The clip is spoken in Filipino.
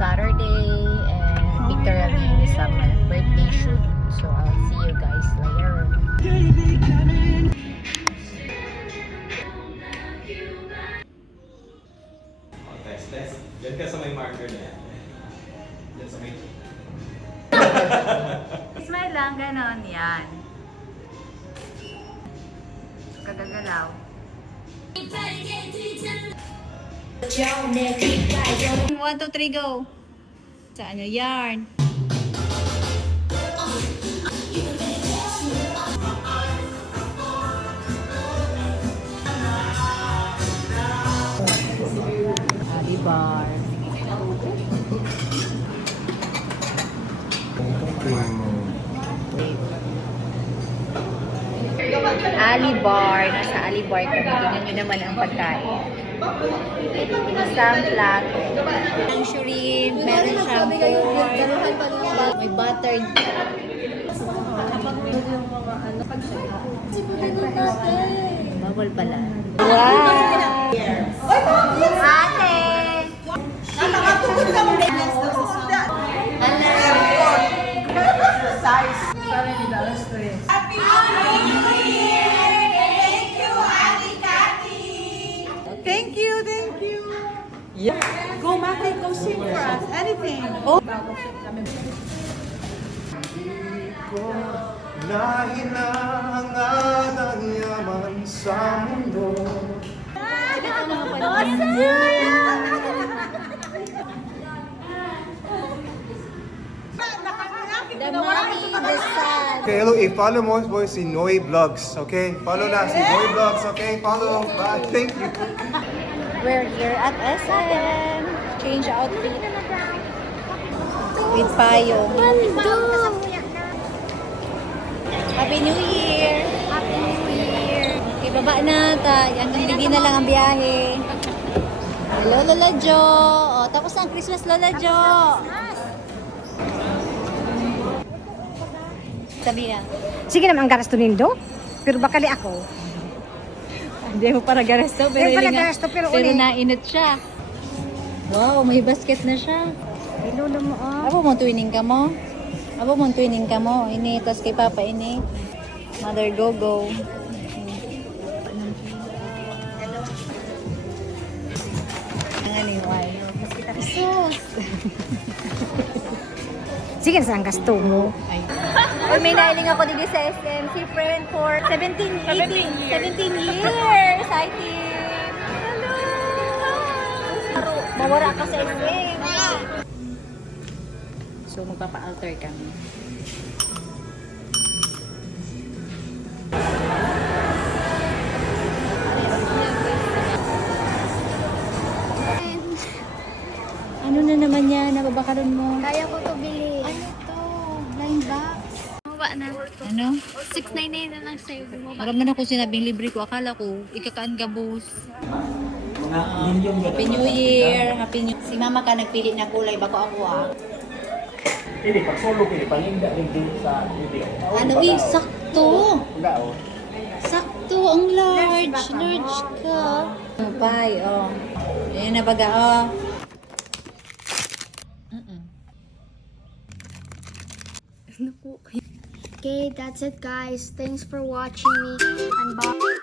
Saturday and pictorial niya this summer. Birthday shoot. So I'll see you guys later. Test. Diyan ka sa may marker na yan. Diyan sa may... Smile lang, ganon. Yan. Kagagalaw. 1, 2, 3, go! Saan yung yarn? Bar. Ali Bar. Nasa Ali Bar kami. Tingnan nyo naman ang pagkain. Isang plato. Ang shrimp, meron siyang pork, may buttered. Bawal pala. Wow! Ate! Nakakatugod ka mo din. Happy New Year! Thank you, Ate Cathy! Thank you. Yeah. Go, Maki, go sing for us. Anything. Oh. Na hinahangaan ang yaman sa mundo. Okay, hello, follow mo boy si Noy Vlogs, okay? Follow na si Noy Vlogs, okay? Follow, bye, thank you. We're here at SM. Change outfit. With payong. Happy New Year! Happy New Year! Okay, baba na. Hanggang ligi na lang ang biyahe. Hello, Lola Jo! O, tapos na ang Christmas, Lola Jo! Sabi na. Sige naman ang garas to nindo. Pero bakali ako. Hindi mo para garasto, pero Pero pala hindi nga- garas to, pero pero uli. nainit siya. Wow, may basket na siya. Ilolo mo oh. Abo mo tuwining ka mo? Abo mo tuwining ka mo? Ini, tas kay Papa ini. Mother go-go. Ang ano yung ay? Sus! Sige na ang gasto mo. Ay. Or may nailing ako dito sa SM. Si friend for 17 years. Exciting! Hello! Mawara ka sa SM. So, magpapa-alter kami. Ano na naman yan? Nababakaran mo? Kaya ko to bili. Ano to? 9 bucks. Maba na. Ano? 699 na lang sa'yo. Bumaba. Maram na ako sinabing libre ko. Akala ko, ikakaan gabos. Happy New Year! Happy New Si Mama ka nagpili na kulay. Bako ako ah. Ini pag solo kini paninda din sa video. Ano eh? Sakto! Dao. Sakto! Ang large! Large ka! Bye, oh. Ayan na baga, oh. Okay, that's it guys. Thanks for watching me. Unbox.